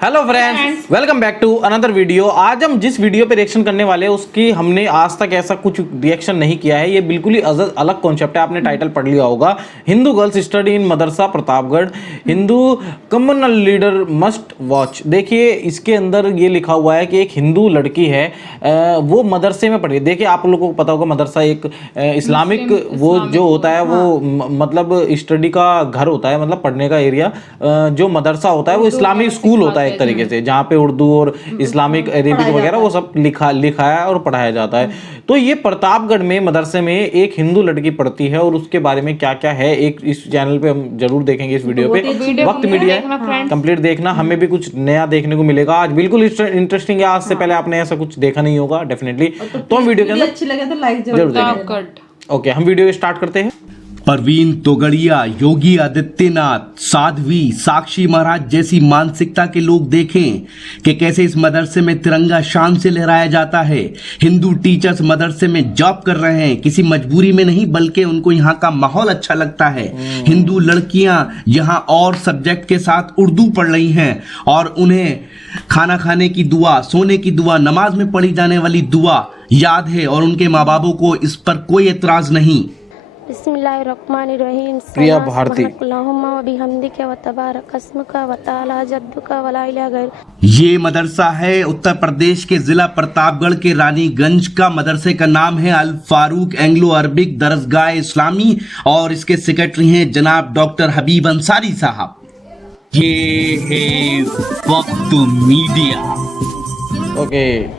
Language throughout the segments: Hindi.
Hello friends, welcome back to another video. आज हम जिस वीडियो पे रिएक्शन करने वाले हैं उसकी हमने आज तक ऐसा कुछ रिएक्शन नहीं किया है। ये बिल्कुल ही अलग कॉन्सेप्ट है। आपने टाइटल पढ़ लिया होगा, Hindu girls study in Madrasa Pratapgarh, Hindu communal leader must watch. देखिए इसके अंदर ये लिखा हुआ है कि एक हिंदू लड़की है, वो मदरसे में पढ़ी है। देखिए आप लोगों को पता होगा मदरसा एक इस्लामिक वो जो होता है वो मतलब स्टडी का घर होता है, मतलब पढ़ने का एरिया। जो मदरसा होता है वो इस्लामिक स्कूल होता है एक तरीके से, जहाँ पे उर्दू और इस्लामिक अरेबिक वगैरह वो सब लिखा है और पढ़ाया जाता है। तो ये प्रतापगढ़ में मदरसे में एक हिंदू लड़की पढ़ती है और उसके बारे में क्या क्या है एक इस चैनल पे हम जरूर देखेंगे इस वीडियो पे। वक्त मीडिया है, कंप्लीट देखना, हमें भी कुछ नया देखने को मिलेगा आज। बिल्कुल इंटरेस्टिंग है, आज से पहले आपने ऐसा कुछ देखा नहीं होगा डेफिनेटली। तो हम वीडियो के अंदर अच्छी लगे तो लाइक जरूर देखेंगे। ओके, हम वीडियो स्टार्ट करते हैं। परवीन तोगड़िया, योगी आदित्यनाथ, साध्वी, साक्षी महाराज जैसी मानसिकता के लोग देखें कि कैसे इस मदरसे में तिरंगा शान से लहराया जाता है। हिंदू टीचर्स मदरसे में जॉब कर रहे हैं, किसी मजबूरी में नहीं बल्कि उनको यहाँ का माहौल अच्छा लगता है। हिंदू लड़कियां यहाँ और सब्जेक्ट के साथ उर्दू पढ़ रही हैं और उन्हें खाना खाने की दुआ, सोने की दुआ, नमाज में पढ़ी जाने वाली दुआ याद है और उनके माँ बापों को इस पर कोई एतराज नहीं। बिस्मिल्लाहिर्रहमानिर्रहीम। प्रिया भारती। ये मदरसा है उत्तर प्रदेश के जिला प्रतापगढ़ के रानीगंज का। मदरसे का नाम है अल फारूक एंग्लो अरबिक दरसगाह इस्लामी और इसके सेक्रेटरी हैं जनाब डॉक्टर हबीब अंसारी साहब। ये है वक्त मीडिया। ओके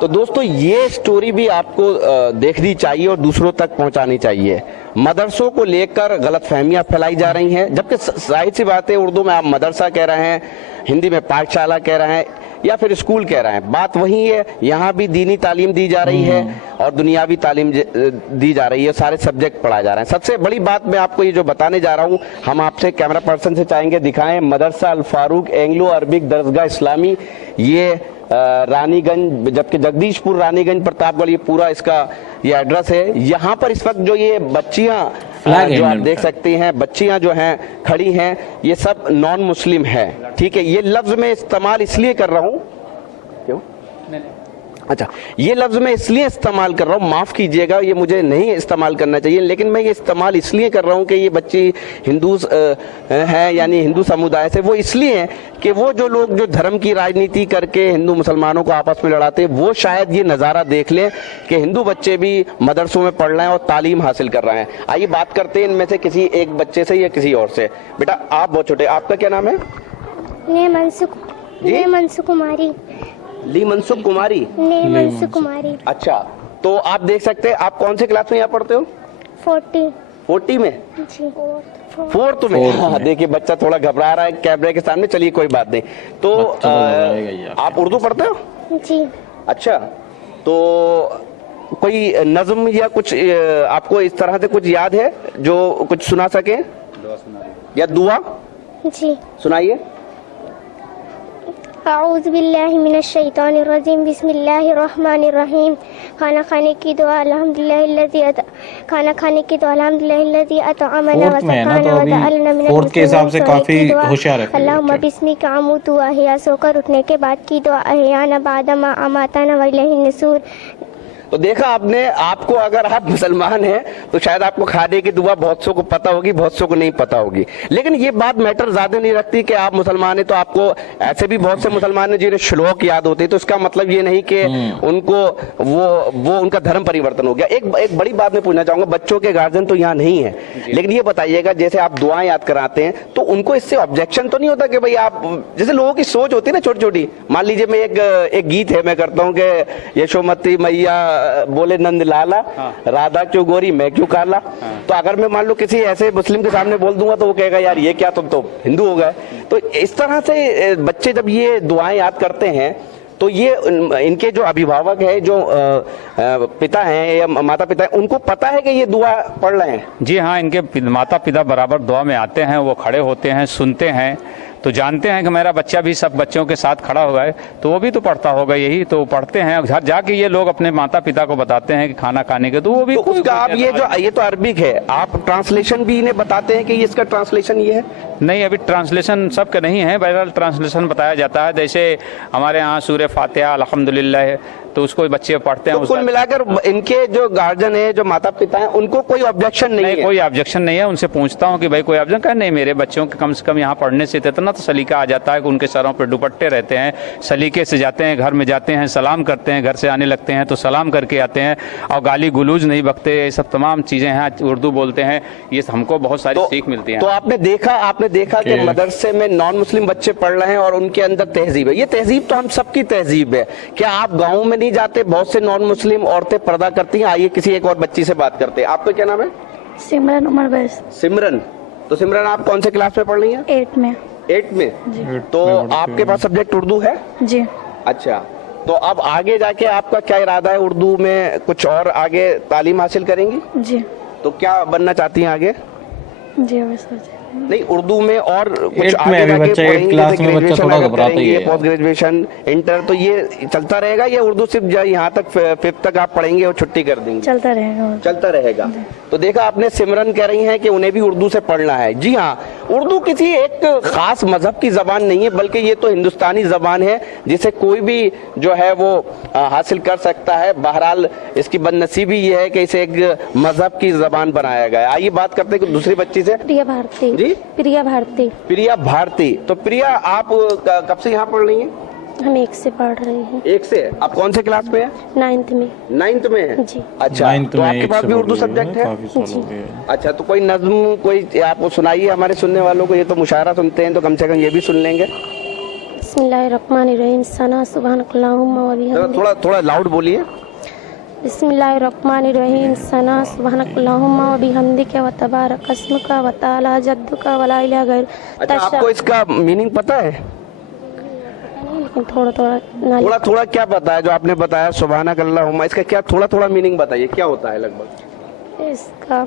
तो दोस्तों ये स्टोरी भी आपको देखनी चाहिए और दूसरों तक पहुंचानी चाहिए। मदरसों को लेकर गलतफहमियां फैलाई जा रही हैं, जबकि जाहिर सी बात है उर्दू में आप मदरसा कह रहे हैं, हिंदी में पाठशाला कह रहे हैं या फिर स्कूल कह रहे हैं, बात वही है। यहाँ भी दीनी तालीम दी जा रही है और दुनियावी तालीम दी जा रही है, सारे सब्जेक्ट पढ़ाए जा रहे हैं। सबसे बड़ी बात मैं आपको ये जो बताने जा रहा हूँ, हम आपसे कैमरा पर्सन से चाहेंगे दिखाएं मदरसा अल फारूक एंग्लो अरबिक दरसगाह इस्लामी। ये रानीगंज, जबकि जगदीशपुर रानीगंज प्रतापगढ़ ये पूरा इसका ये एड्रेस है। यहाँ पर इस वक्त जो ये बच्चियां जो आप देख सकती हैं, बच्चियां जो हैं खड़ी हैं, ये सब नॉन मुस्लिम है। ठीक है, ये लफ्ज मैं इस्तेमाल इसलिए कर रहा हूँ, क्यों? अच्छा, ये लफ्ज मैं इसलिए इस्तेमाल कर रहा हूँ, माफ कीजिएगा, ये मुझे नहीं इस्तेमाल करना चाहिए, लेकिन मैं ये इस्तेमाल इसलिए कर रहा हूँ कि ये बच्ची हिंदू हैं, यानी हिंदू समुदाय से। वो इसलिए हैं कि वो जो लोग जो धर्म की राजनीति करके हिंदू मुसलमानों को आपस में लड़ाते हैं, वो शायद ये नज़ारा देख लें कि हिंदू बच्चे भी मदरसों में पढ़ रहे हैं और तालीम हासिल कर रहे हैं। आइए बात करते हैं इनमें से किसी एक बच्चे से या किसी और से। बेटा आप बहुत छोटे, आपका क्या नाम है? मनसुख कुमारी। ली मनसुख कुमारी। मनसुख कुमारी। अच्छा, तो आप देख सकते हैं, आप कौन से क्लास में यहाँ पढ़ते हो? 40 में जी। 4th में। हाँ, देखिए बच्चा थोड़ा घबरा रहा है कैमरे के सामने, चलिए कोई बात नहीं। तो आप उर्दू पढ़ते हो? जी। अच्छा, तो कोई नज्म या कुछ आपको इस तरह से कुछ याद है जो कुछ सुना सके? या दुआ जी सुनाइए। आऊज़ु बिल्लाहि मिनश शैतानिर रजीम, बिस्मिल्लाहिर्रहमानिर्रहीम। खाना खाने की दुआ अल्हम्दुलिल्लाहिल्लज़ी अतअमना व सक़ाना व जअलना मिनल फोर्थ के हिसाब से काफी होशियार है। अल्लाहुम्मा बिस्मिका अमूतु व अहया, सोकर उठने के बाद की दुआ अहयाना बादमा अमाताना व इलैहिन नुशूर। तो देखा आपने, आपको अगर आप मुसलमान हैं तो शायद आपको खाने की दुआ बहुत सौ को पता होगी, बहुत सौ को नहीं पता होगी, लेकिन ये बात मैटर ज्यादा नहीं रखती कि आप मुसलमान हैं। तो आपको ऐसे भी बहुत से मुसलमान हैं जिन्हें श्लोक याद होते हैं, तो इसका मतलब ये नहीं कि उनको वो उनका धर्म परिवर्तन हो गया। एक बड़ी बात मैं पूछना चाहूंगा, बच्चों के गार्जियन तो यहाँ नहीं है, लेकिन ये बताइएगा जैसे आप दुआएं याद कराते हैं तो उनको इससे ऑब्जेक्शन तो नहीं होता कि भाई आप, जैसे लोगों की सोच होती है ना छोटी छोटी, मान लीजिए मैं एक गीत है मैं करता हूँ कि यशोमती मैया बोले नंद लाला, राधा क्यों गोरी मैं क्यों काला। तो अगर मैं मान लो किसी ऐसे मुस्लिम के सामने बोल दूंगा तो वो कहेगा यार ये क्या, तुम तो हिंदू हो गए। तो इस तरह से बच्चे जब ये दुआएं याद करते हैं तो ये इनके जो अभिभावक है, जो पिता हैं या माता पिता हैं, उनको पता है कि ये दुआ पढ़ रहे हैं? जी हाँ, इनके माता पिता बराबर दुआ में आते हैं, वो खड़े होते हैं, सुनते हैं, तो जानते हैं कि मेरा बच्चा भी सब बच्चों के साथ खड़ा हुआ है, तो वो भी तो पढ़ता होगा, यही तो पढ़ते हैं। घर जाके ये लोग अपने माता पिता को बताते हैं कि खाना खाने के, तो वो भी तो उसका आप ये तो अरबिक है, आप ट्रांसलेशन भी इन्हें बताते हैं कि ये इसका ट्रांसलेशन ये है? नहीं, अभी ट्रांसलेशन सबका नहीं है, बहरहाल ट्रांसलेशन बताया जाता है। जैसे हमारे यहाँ सूरह फातिहा अल्हम्दुलिल्लाह है, तो उसको बच्चे पढ़ते हैं। तो कुल मिलाकर इनके जो गार्जियन है, जो माता पिता हैं, उनको कोई ऑब्जेक्शन नहीं है? कोई ऑब्जेक्शन नहीं है। उनसे पूछता हूँ कि भाई कोई ऑब्जेक्शन का नहीं, मेरे बच्चों के कम से कम यहाँ पढ़ने से इतना तो सलीका आ जाता है कि उनके सरों पर दुपट्टे रहते हैं, सलीके से जाते हैं, घर में जाते हैं सलाम करते हैं, घर से आने लगते हैं तो सलाम करके आते हैं, और गाली गुलूज नहीं बकते। ये सब तमाम चीजें हैं, उर्दू बोलते हैं, ये हमको बहुत सारी सीख मिलती है। तो आपने देखा कि मदरसे में नॉन मुस्लिम बच्चे पढ़ रहे हैं और उनके अंदर तहजीब है। ये तहजीब तो हम सबकी तहजीब है। क्या आप गाँव में नहीं जाते? बहुत से नॉन मुस्लिम औरतें पर्दा करती हैं। आइए किसी एक और बच्ची से बात करते हैं। आपका क्या नाम है? सिमरन उमर बैस। सिमरन, तो सिमरन आप कौन से क्लास में पढ़ रही हैं? 8 में। 8 में जी। तो आपके पास सब्जेक्ट उर्दू है? जी। अच्छा, तो अब आगे जाके आपका क्या इरादा है? उर्दू में कुछ और आगे तालीम हासिल करेंगी? जी। तो क्या बनना चाहती हैं आगे? जी वैसे नहीं, उर्दू में और कुछ 8 में अभी बच्चा 8 क्लास में बच्चा थोड़ा घबराता ही है। पोस्ट ग्रेजुएशन, इंटर, तो ये चलता रहेगा या उर्दू सिर्फ यहाँ तक 5th तक आप पढ़ेंगे और छुट्टी कर देंगे? चलता रहेगा। चलता रहेगा। तो देखा आपने, सिमरन कह रही हैं कि उन्हें भी उर्दू से पढ़ना है। जी हाँ, उर्दू किसी एक खास मजहब की जबान नहीं है, बल्कि ये तो हिंदुस्तानी जबान है जिसे कोई भी जो है वो हासिल कर सकता है। बहरहाल इसकी बदनसीबी ये है कि इसे एक मजहब की जबान बनाया गया है। आइए बात करते हैं दूसरी बच्ची से। प्रिया भारती। जी, प्रिया भारती। प्रिया भारती। तो प्रिया, आप कब से यहाँ पढ़ रही हैं? हम 1 से पढ़ रहे हैं। 1 से? आप कौन से क्लास में है? 9th में। 9th में है जी। अच्छा, तो आपके पास भी उर्दू सब्जेक्ट है? अच्छा, तो कोई नज्म कोई आपको सुनाइए हमारे सुनने वालों को। ये तो मुशायरा सुनते हैं, तो कम से कम ये भी सुन लेंगे। बिस्मिल्लाहिर्रहमानिर्रहीम, सना सुब्हानकल्लाहुम्मा व बिहम्दिक। थोड़ा लाउड बोलिए। बिस्मिल्लाहिर्रहमानिर्रहीम, सना सुब्हानकल्लाहुम्मा व बिहम्दिक व तबारक अस्मुका व तआला जद्दुका व ला इलाहा गैर। अच्छा, आपको इसका मीनिंग पता है? लेकिन थोड़ा क्या पता है जो आपने बताया सुभानक अल्लाहुम्मा? इसका क्या थोड़ा मीनिंग बताइए, क्या होता है लगभग इसका?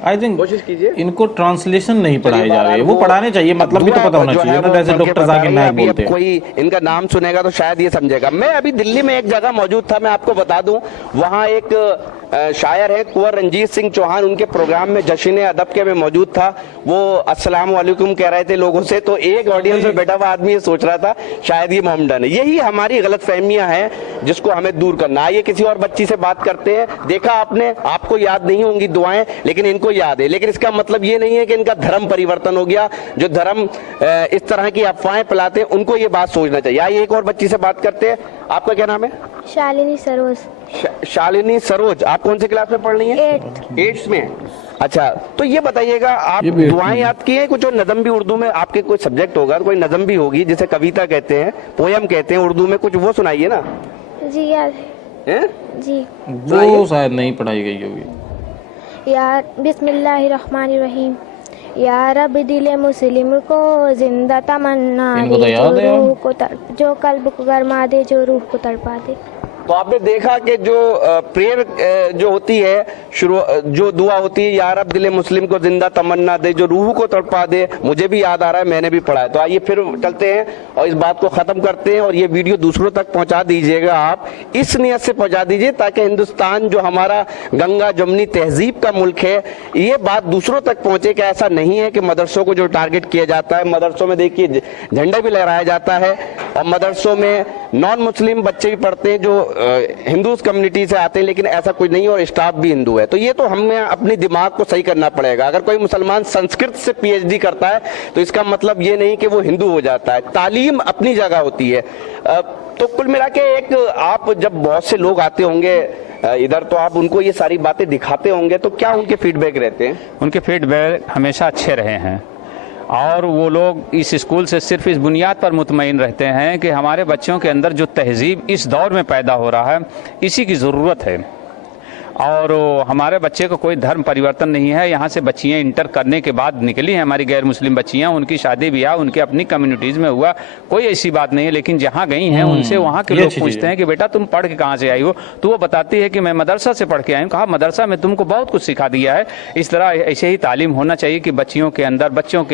आई थिंक कोशिश कीजिए। इनको ट्रांसलेशन नहीं पढ़ाई जा रही है, वो पढ़ाने चाहिए, मतलब भी तो पता होना चाहिए ना, जैसे डॉक्टर जाकिर नायक बोलते हैं। कोई इनका नाम सुनेगा तो शायद ये समझेगा। मैं अभी दिल्ली में एक जगह मौजूद था, मैं आपको बता दूं, वहाँ एक शायर है कुंवर रंजीत सिंह चौहान, उनके प्रोग्राम में जश्न अदब के में मौजूद था। वो अस्सलाम वालेकुम कह रहे थे लोगों से, तो एक ऑडियंस में बैठा हुआ आदमी ये सोच रहा था शायद ये मोहम्मदन है। यही हमारी गलत फहमियां हैं जिसको हमें दूर करना। आइए किसी और बच्ची से बात करते हैं। देखा आपने, आपको याद नहीं होंगी दुआएं, लेकिन इनको याद है। लेकिन इसका मतलब ये नहीं है कि इनका धर्म परिवर्तन हो गया। जो धर्म इस तरह की अफवाहें फैलाते हैं उनको ये बात सोचना चाहिए। आइए एक और बच्ची से बात करते हैं। आपका क्या नाम है? शालिनी सरोज। शालिनी सरोज, आप कौन से क्लास में पढ़ रही हैं? 8th में। अच्छा, तो ये बताइएगा, आप दुआएं याद की हैं कुछ? और नज़म भी उर्दू में आपके कोई सब्जेक्ट होगा, कोई नज़म भी होगी जिसे कविता कहते हैं, पोयम कहते हैं उर्दू में, कुछ वो सुनाइए ना। जी याद है जी, वो शायद नहीं पढ़ाई गई होगी। यार बिस्मिल्लाहिर्रहमानिर्रहीम, या रब दिले मुस्लिम को जिंदा तमन्ना दे, जो रूह को जो कल्ब को गरमा दे, जो रूह को तड़पा दे। तो आपने देखा कि जो प्रेयर जो होती है, जो दुआ होती है, या रब दिले मुस्लिम को जिंदा तमन्ना दे, जो रूह को तड़पा दे, मुझे भी याद आ रहा है, मैंने भी पढ़ा है। तो आइए फिर चलते हैं और इस बात को खत्म करते हैं। और ये वीडियो दूसरों तक पहुंचा दीजिएगा, आप इस नियत से पहुंचा दीजिए ताकि हिंदुस्तान जो हमारा गंगा जमुनी तहजीब का मुल्क है, ये बात दूसरों तक पहुंचे कि ऐसा नहीं है कि मदरसों को जो टारगेट किया जाता है। मदरसों में देखिए झंडा भी लहराया जाता है, और मदरसों में नॉन मुस्लिम बच्चे भी पढ़ते हैं जो हिंदू कम्युनिटी से आते हैं, लेकिन ऐसा कुछ नहीं, और स्टाफ भी हिंदू है। तो ये तो हमें अपने दिमाग को सही करना पड़ेगा। अगर कोई मुसलमान संस्कृत से PhD करता है तो इसका मतलब ये नहीं कि वो हिंदू हो जाता है। तालीम अपनी जगह होती है। तो कुल मिला के एक, आप जब बहुत से लोग आते होंगे इधर, तो आप उनको ये सारी बातें दिखाते होंगे, तो क्या उनके फीडबैक रहते हैं? उनके फीडबैक हमेशा अच्छे रहे हैं, और वो लोग इस स्कूल से सिर्फ इस बुनियाद पर मुतमईन रहते हैं कि हमारे बच्चों के अंदर जो तहजीब इस दौर में पैदा हो रहा है, इसी की ज़रूरत है। और हमारे बच्चे को कोई धर्म परिवर्तन नहीं है। यहाँ से बच्चियाँ इंटर करने के बाद निकली हैं, हमारी गैर मुस्लिम बच्चियाँ, उनकी शादी ब्याह उनके अपनी कम्युनिटीज़ में हुआ, कोई ऐसी बात नहीं है। लेकिन जहाँ गई हैं उनसे वहाँ के लोग पूछते हैं कि बेटा तुम पढ़ के कहाँ से आई हो, तो वो बताती है कि मैं मदरसा से पढ़ के आई हूँ। कहा मदरसा में तुमको बहुत कुछ सिखा दिया है। इस तरह ऐसे ही तालीम होना चाहिए कि बच्चों के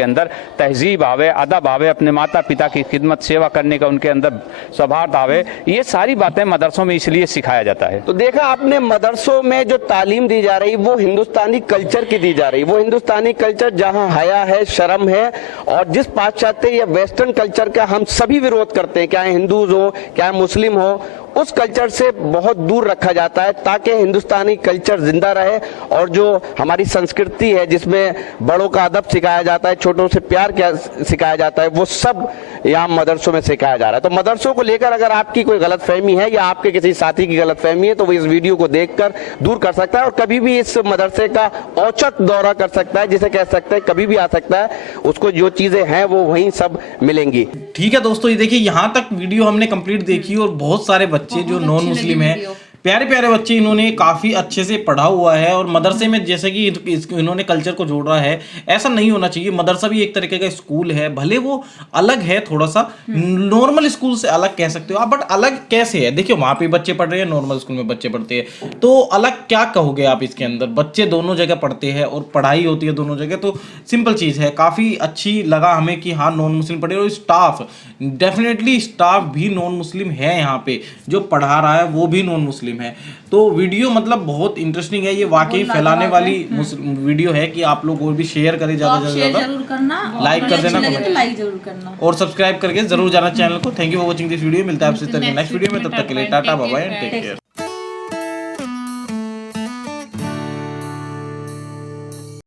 अंदर तहजीब आवे, अदब आवे, अपने माता पिता की खिदमत सेवा करने का उनके अंदर स्वभाव आवे। ये सारी बातें मदरसों में इसलिए सिखाया जाता है। तो देखा आपने, मदरसों में में जो तालीम दी जा रही वो हिंदुस्तानी कल्चर की दी जा रही, वो हिंदुस्तानी कल्चर जहां हया है, शर्म है, और जिस पाश्चात्य या वेस्टर्न कल्चर का हम सभी विरोध करते हैं, चाहे हिंदूज हो चाहे मुस्लिम हो, उस कल्चर से बहुत दूर रखा जाता है ताकि हिंदुस्तानी कल्चर जिंदा रहे। और जो हमारी संस्कृति है जिसमें बड़ों का अदब सिखाया जाता है, छोटों से प्यार क्या सिखाया जाता है, वो सब यहाँ मदरसों में सिखाया जा रहा है। तो मदरसों को लेकर अगर आपकी कोई गलतफहमी है या आपके किसी साथी की गलतफहमी है तो वो इस वीडियो को देखकर दूर कर सकता है और कभी भी इस मदरसे का औचक दौरा कर सकता है, जिसे कह सकते हैं कभी भी आ सकता है, उसको जो चीजें हैं वो वहीं सब मिलेंगी। ठीक है दोस्तों, ये देखिए यहाँ तक वीडियो हमने कंप्लीट देखी और बहुत सारे बच्चे जो नॉन मुस्लिम है, प्यारे प्यारे बच्चे, इन्होंने काफी अच्छे से पढ़ा हुआ है। और मदरसे में जैसे कि इन्होंने कल्चर को जोड़ा है, ऐसा नहीं होना चाहिए। मदरसा भी एक तरीके का स्कूल है, भले वो अलग है, थोड़ा सा नॉर्मल स्कूल से अलग कह सकते हो आप, बट अलग कैसे है? देखिए वहां पे बच्चे पढ़ रहे हैं, नॉर्मल स्कूल में बच्चे पढ़ते हैं, तो अलग क्या कहोगे आप इसके अंदर? बच्चे दोनों जगह पढ़ते हैं और पढ़ाई होती है दोनों जगह, तो सिंपल चीज है। काफी अच्छी लगा हमें कि हाँ नॉन मुस्लिम पढ़े, और स्टाफ डेफिनेटली स्टाफ भी नॉन मुस्लिम है, यहाँ पे जो पढ़ा रहा है वो भी नॉन मुस्लिम है। तो वीडियो मतलब बहुत इंटरेस्टिंग है, ये वाकई फैलाने वाली वीडियो है कि आप लोग और भी शेयर करें, ज्यादा से ज्यादा जरूर करना, लाइक कर देना, लाइक जरूर करना और सब्सक्राइब करके जरूर जाना चैनल को। Thank you for watching this video. मिलता है आपसे नेक्स्ट वीडियो में, तब तक के लिए tata bye bye and take care.